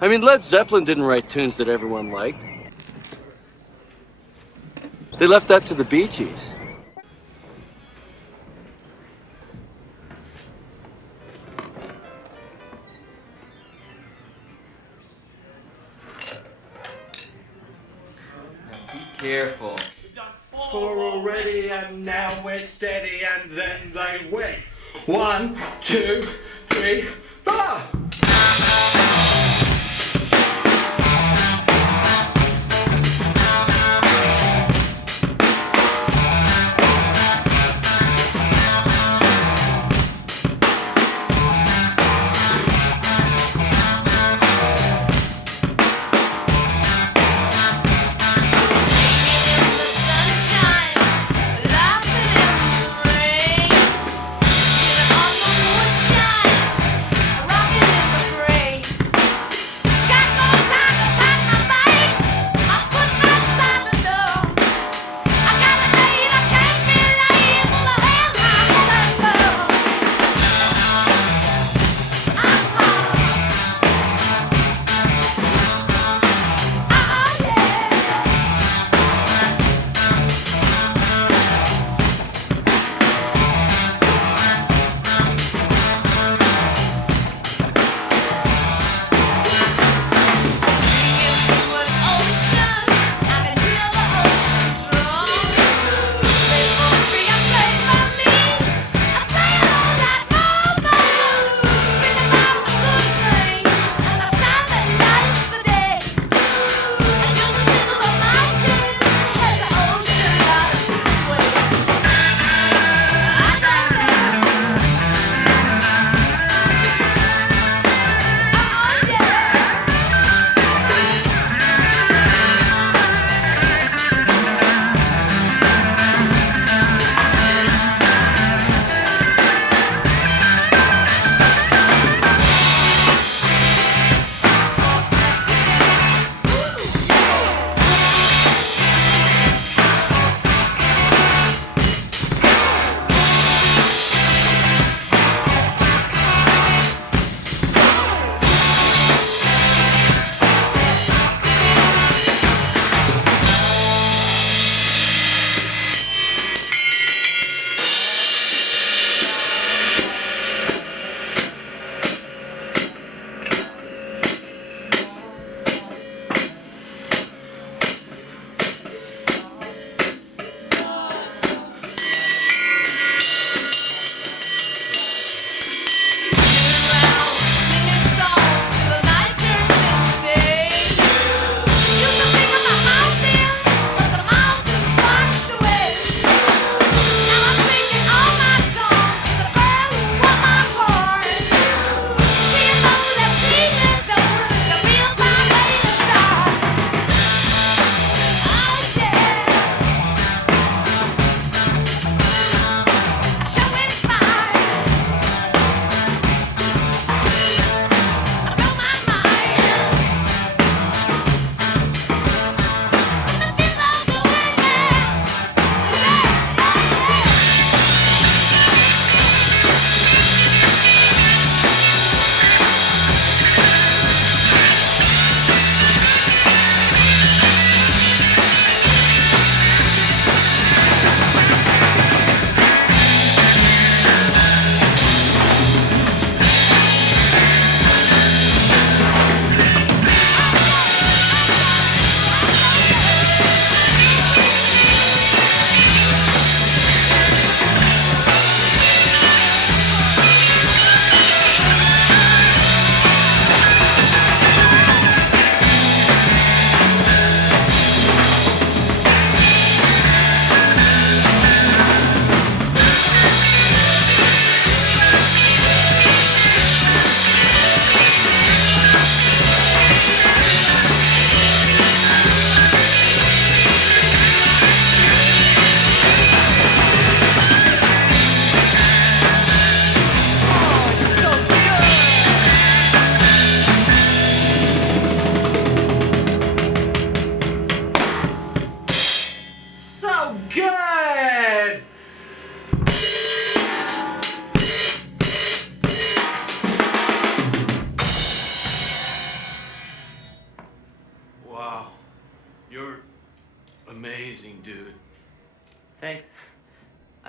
I mean, Led Zeppelin didn't write tunes that everyone liked. They left that to the Bee Gees. Careful. Four already, and now we're steady, and then they win. 1, 2, 3, 4.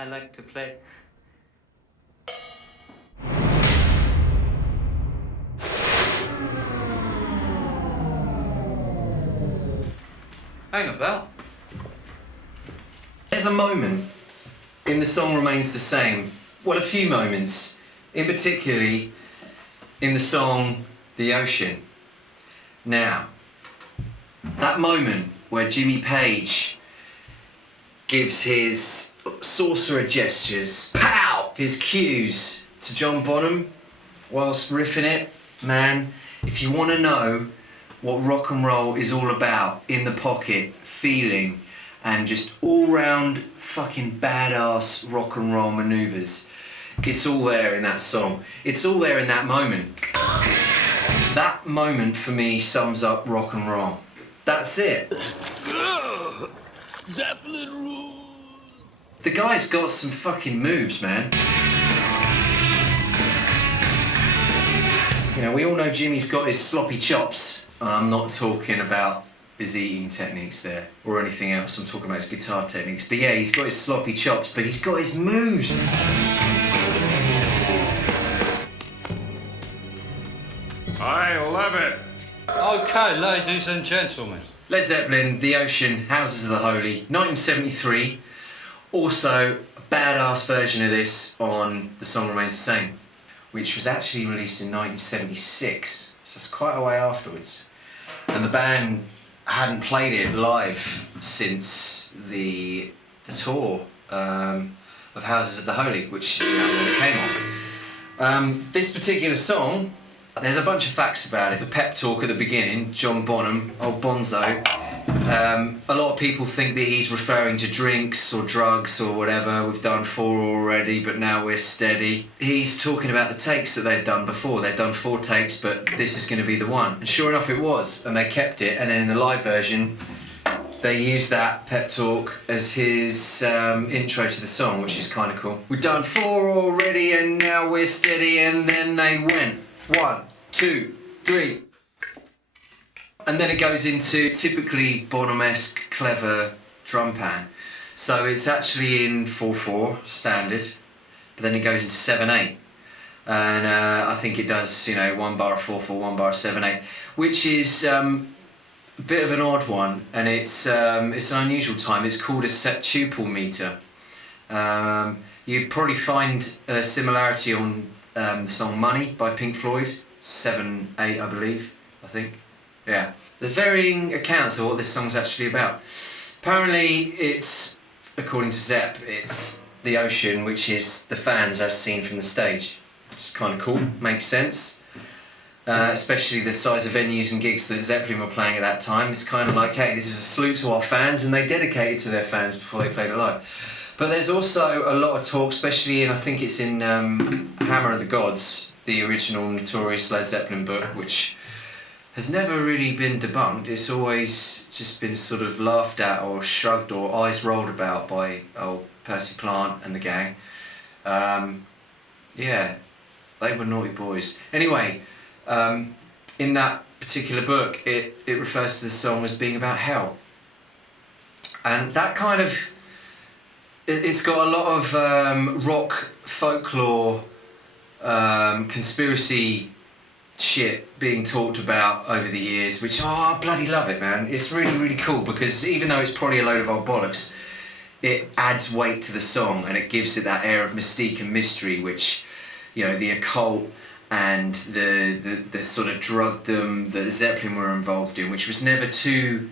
like to play. Hang about. There's a moment in The Song Remains the Same. Well, a few moments. In particularly in the song The Ocean. Now, that moment where Jimmy Page gives his sorcerer gestures, pow, his cues to John Bonham whilst riffing it, man, if you want to know what rock and roll is all about, in the pocket, feeling, and just all-round fucking badass rock and roll manoeuvres, it's all there in that song. It's all there in that moment. That moment for me sums up rock and roll. That's it. Zeppelin rules! The guy's got some fucking moves, man. You know, we all know Jimmy's got his sloppy chops. I'm not talking about his eating techniques there or anything else. I'm talking about his guitar techniques. But yeah, he's got his sloppy chops, but he's got his moves. I love it. Okay, ladies and gentlemen. Led Zeppelin, The Ocean, Houses of the Holy, 1973. Also, a badass version of this on The Song Remains the Same, which was actually released in 1976. So it's quite a way afterwards. And the band hadn't played it live since the tour of Houses of the Holy, which is the album that came off. This particular song, there's a bunch of facts about it. The pep talk at the beginning, John Bonham, old Bonzo, a lot of people think that he's referring to drinks or drugs or whatever. We've done 4 already, but now we're steady. He's talking about the takes that they'd done before. They'd done 4 takes, but this is going to be the one. And sure enough it was, and they kept it. And then in the live version, they used that pep talk as his intro to the song, which is kind of cool. We've done 4 already, and now we're steady, and then they went. 1, 2, 3. And then it goes into typically Bonham-esque clever drum pan. So it's actually in 4/4 standard, but then it goes into 7/8. And I think it does, you know, 1 bar of 4/4, 1 bar of 7/8, which is a bit of an odd one, and it's an unusual time. It's called a septuple meter. You'd probably find a similarity on the song Money by Pink Floyd, 7/8 I believe, I think. Yeah. There's varying accounts of what this song's actually about. Apparently it's, according to Zepp, it's the ocean, which is the fans as seen from the stage. It's kind of cool, makes sense. Especially the size of venues and gigs that Zeppelin were playing at that time. It's kind of like, hey, this is a salute to our fans, and they dedicate it to their fans before they played it live. But there's also a lot of talk, especially in, I think it's in Hammer of the Gods, the original notorious Led Zeppelin book, which has never really been debunked. It's always just been sort of laughed at or shrugged or eyes rolled about by old Percy Plant and the gang. Yeah, they were naughty boys. Anyway, in that particular book, it refers to the song as being about hell. And that kind of, it's got a lot of rock folklore, conspiracy shit being talked about over the years, which, I bloody love it, man. It's really, really cool, because even though it's probably a load of old bollocks, it adds weight to the song, and it gives it that air of mystique and mystery, which, you know, the occult and the sort of drugdom that Zeppelin were involved in, which was never too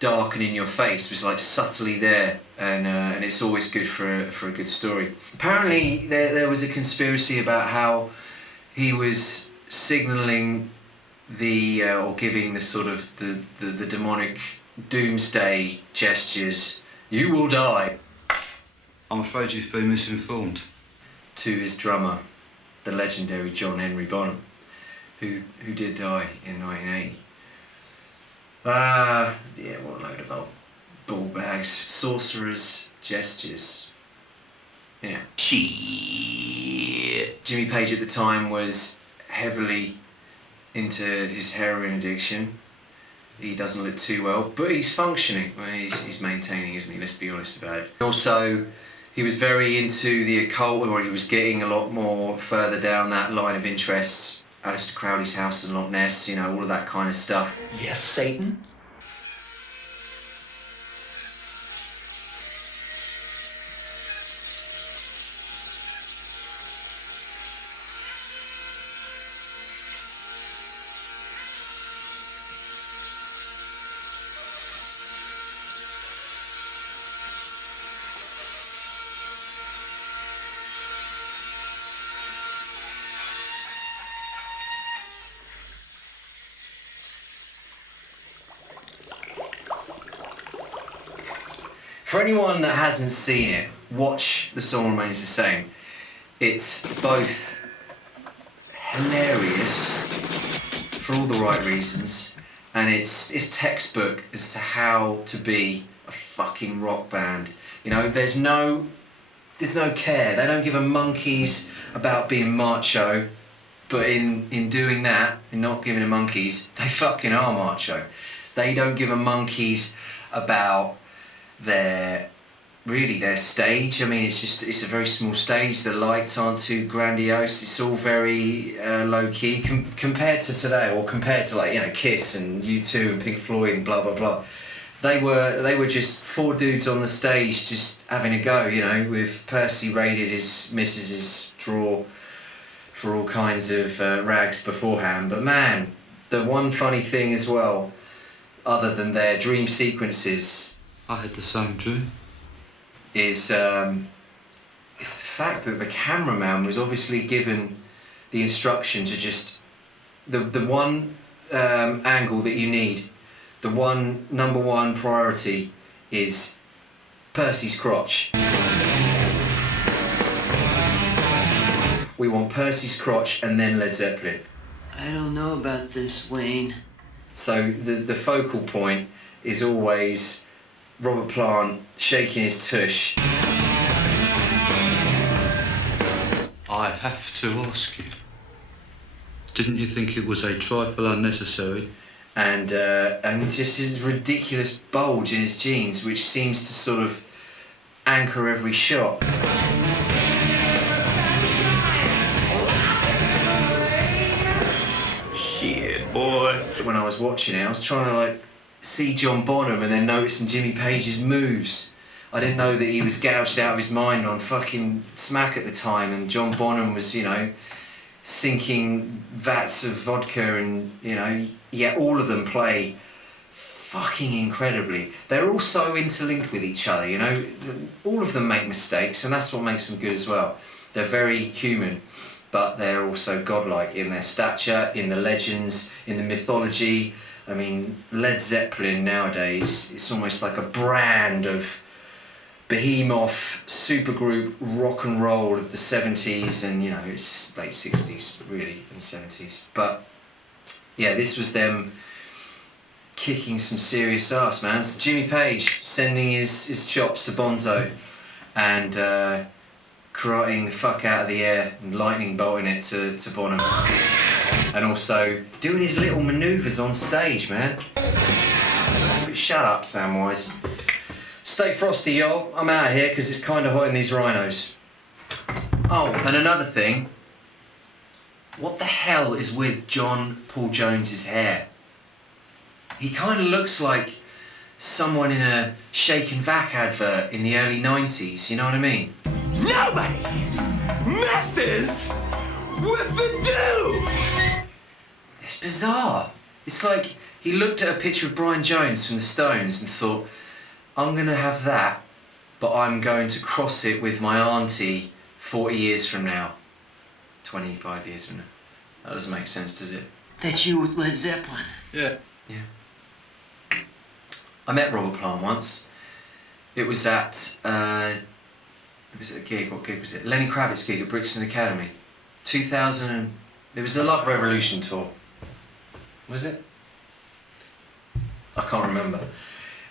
dark and in your face, was like subtly there, and it's always good for a good story. Apparently there was a conspiracy about how he was signalling or giving the sort of the demonic doomsday gestures, "You will die," I'm afraid you've been misinformed. to his drummer, the legendary John Henry Bonham, who did die in 1980. Yeah, what a load of old ball bags. Sorcerer's gestures. Yeah. Shit. Jimmy Page at the time was heavily into his heroin addiction. He doesn't look too well, but he's functioning. Well, he's maintaining, isn't he? Let's be honest about it. Also, He was very into the occult, or he was getting a lot more further down that line of interests. Aleister Crowley's house in Loch Ness, you know, all of that kind of stuff. Yes, Satan? For anyone that hasn't seen it, watch The Song Remains the Same. It's both hilarious for all the right reasons, and it's textbook as to how to be a fucking rock band. You know, there's no care. They don't give a monkeys about being macho, but in doing that, in not giving a monkeys, they fucking are macho. They don't give a monkeys about their stage. I mean, it's a very small stage. The lights aren't too grandiose. It's all very low key compared to today, or compared to, like, you know, Kiss and U2 and Pink Floyd and blah blah blah. They were just four dudes on the stage just having a go, you know, with Percy raided his missus's drawer for all kinds of rags beforehand. But man, the one funny thing as well, other than their dream sequences, I had the same dream. Is the fact that the cameraman was obviously given the instruction to just the one angle that you need, the number one priority is Percy's crotch. We want Percy's crotch and then Led Zeppelin. I don't know about this, Wayne. So the focal point is always Robert Plant shaking his tush. I have to ask you, didn't you think it was a trifle unnecessary? And just his ridiculous bulge in his jeans, which seems to sort of anchor every shot. Shit, boy. When I was watching it, I was trying to, like, see John Bonham and then noticing Jimmy Page's moves. I didn't know that he was gouged out of his mind on fucking smack at the time, and John Bonham was, you know, sinking vats of vodka, and, you know, yeah, all of them play fucking incredibly. They're all so interlinked with each other, you know. All of them make mistakes, and that's what makes them good as well. They're very human, but they're also godlike in their stature, in the legends, in the mythology. I mean, Led Zeppelin nowadays, it's almost like a brand of behemoth supergroup rock and roll of the 70s, and, you know, it's late 60s really, and 70s. But yeah, this was them kicking some serious ass, man. So Jimmy Page sending his chops to Bonzo and karateing the fuck out of the air and lightning bolting it to Bonham. And also doing his little manoeuvres on stage, man. But shut up, Samwise. Stay frosty, y'all. I'm out of here because it's kind of hot in these rhinos. Oh, and another thing. What the hell is with John Paul Jones's hair? He kind of looks like someone in a Shake and Vac advert in the early 90s, you know what I mean? Nobody messes with the dude! It's bizarre. It's like he looked at a picture of Brian Jones from the Stones and thought, I'm going to have that, but I'm going to cross it with my auntie 40 years from now. 25 years from now. That doesn't make sense, does it? That's you with Led Zeppelin. Yeah. Yeah. I met Robert Plant once. It was at a gig. What gig was it? Lenny Kravitz gig at Brixton Academy. 2000. It was the Love Revolution tour. Was it? I can't remember.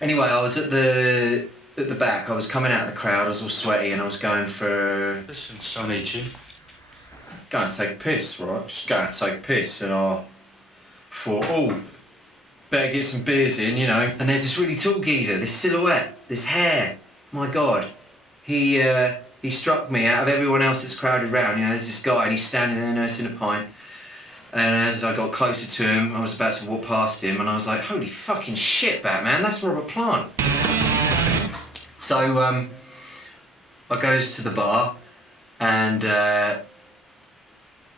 Anyway, I was at the back. I was coming out of the crowd. I was all sweaty, and I was going for Listen, Sonny Jim. going to take a piss, right? Just going to take a piss, and I thought, oh, better get some beers in, you know. And there's this really tall geezer, this silhouette, this hair. My God, he struck me out of everyone else that's crowded round. You know, there's this guy and he's standing there nursing a pint. And as I got closer to him, I was about to walk past him and I was like, holy fucking shit, Batman, that's Robert Plant. So I goes to the bar and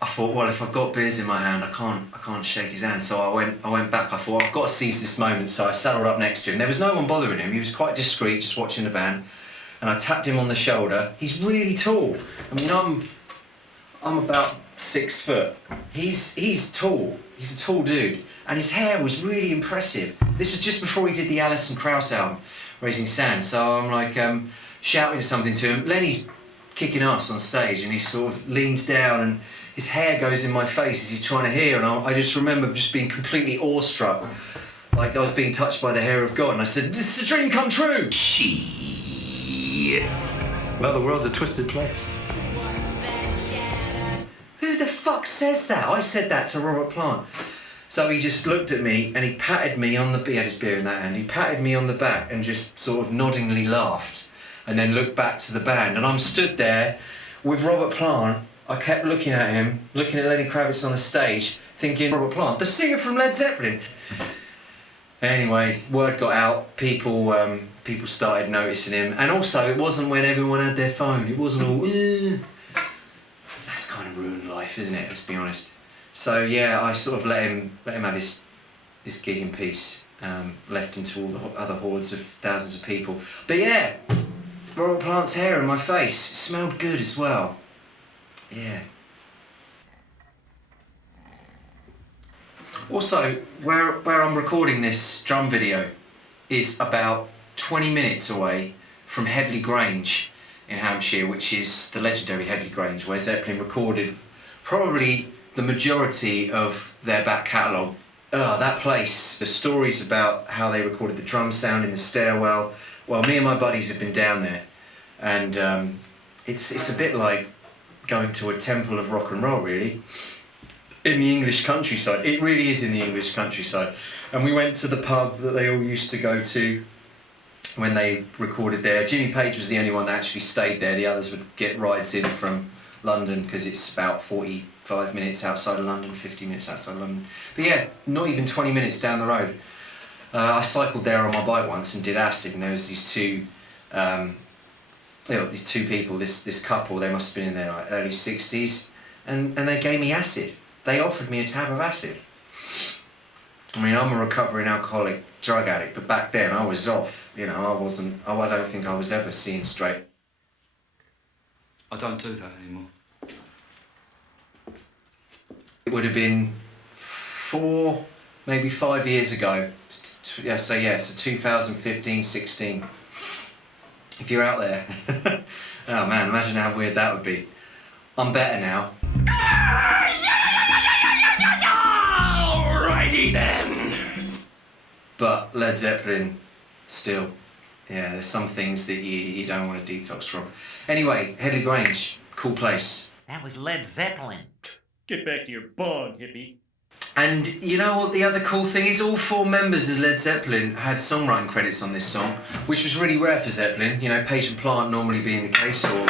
I thought, well, if I've got beers in my hand, I can't shake his hand. So I went back. I thought, I've got to seize this moment. So I saddled up next to him. There was no one bothering him. He was quite discreet, just watching the band. And I tapped him on the shoulder. He's really tall. I mean, I'm about 6 foot. He's tall. He's a tall dude. And his hair was really impressive. This was just before he did the Alison Krauss album, Raising Sand. So I'm like shouting something to him. Lenny's kicking ass on stage and he sort of leans down and his hair goes in my face as he's trying to hear, and I just remember just being completely awestruck, like I was being touched by the hair of God, and I said, this is a dream come true! Shit. Well, the world's a twisted place. Who the fuck says that? I said that to Robert Plant. So he just looked at me and he patted me on the... He had his beer in that hand. He patted me on the back and just sort of noddingly laughed and then looked back to the band. And I'm stood there with Robert Plant. I kept looking at him, looking at Lenny Kravitz on the stage, thinking, Robert Plant, the singer from Led Zeppelin. Anyway, word got out, people started noticing him, and also it wasn't when everyone had their phone, it wasn't all, That's kind of ruined life, isn't it, let's be honest. So yeah, I sort of let him have his gig in peace, left him to all the other hordes of thousands of people. But yeah, Robert Plant's hair in my face, it smelled good as well. Yeah. Also, where I'm recording this drum video is about 20 minutes away from Headley Grange in Hampshire, which is the legendary Headley Grange, where Zeppelin recorded probably the majority of their back catalogue. That place, the stories about how they recorded the drum sound in the stairwell, well, me and my buddies have been down there, and it's a bit like going to a temple of rock and roll, really, in the English countryside. It really is in the English countryside. And we went to the pub that they all used to go to when they recorded there. Jimmy Page was the only one that actually stayed there. The others would get rides in from London, because it's about 45 minutes outside of London, 50 minutes outside of London. But yeah, not even 20 minutes down the road. I cycled there on my bike once and did acid, and there was these two people, this couple, they must have been in their like early 60s, and they gave me acid. They offered me a tab of acid. I mean, I'm a recovering alcoholic drug addict, but back then I was off. You know, I don't think I was ever seeing straight. I don't do that anymore. It would have been 4, maybe 5 years ago. Yeah, so 2015-16. If you're out there. Oh man, imagine how weird that would be. I'm better now. Alrighty then. But Led Zeppelin, still. Yeah, there's some things that you don't want to detox from. Anyway, Headley Grange, cool place. That was Led Zeppelin. Get back to your bong, hippie. And you know what the other cool thing is? All 4 members of Led Zeppelin had songwriting credits on this song, which was really rare for Zeppelin. You know, Page and Plant normally being the case, or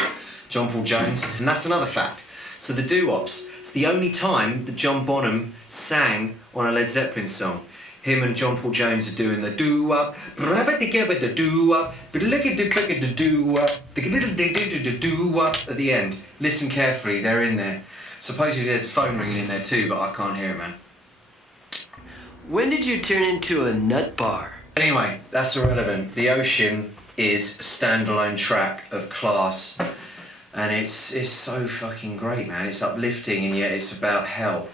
John Paul Jones. And that's another fact. So the doo-wops, it's the only time that John Bonham sang on a Led Zeppelin song. Him and John Paul Jones are doing the doo-wop, the doo-wop, the doo-wop at the end. Listen carefully, they're in there. Supposedly there's a phone ringing in there too, but I can't hear it, man. When did you turn into a nut bar? Anyway, that's irrelevant. The Ocean is a standalone track of class, and it's so fucking great, man. It's uplifting, and yet it's about hell.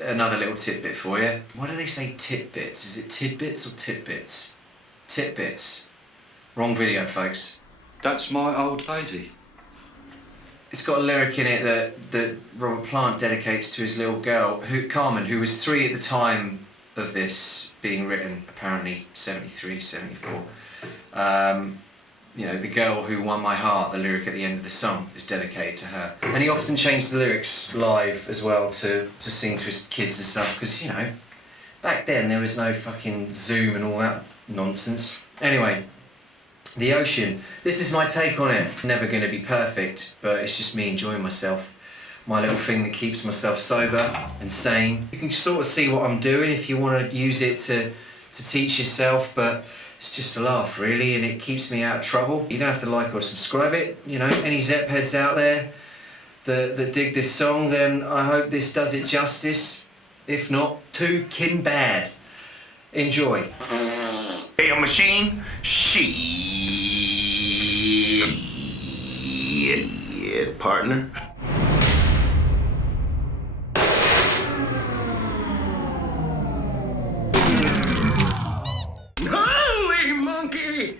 Another little tidbit for you. Why do they say tidbits? Is it tidbits or titbits? Titbits. Wrong video, folks. That's my old lady. It's got a lyric in it that Robert Plant dedicates to his little girl, Carmen, who was 3 at the time of this being written, apparently 73, 74. You know, the girl who won my heart, the lyric at the end of the song is dedicated to her. And he often changed the lyrics live as well to sing to his kids and stuff, because, you know, back then there was no fucking Zoom and all that nonsense. Anyway, The Ocean. This is my take on it. Never going to be perfect, but it's just me enjoying myself. My little thing that keeps myself sober and sane. You can sort of see what I'm doing if you want to use it to teach yourself, but it's just a laugh really, and it keeps me out of trouble. You don't have to like or subscribe it. You know, any Zepp heads out there that dig this song, then I hope this does it justice. If not, too kin bad. Enjoy. Hey, a machine? Shit, yeah, partner. Holy monkey!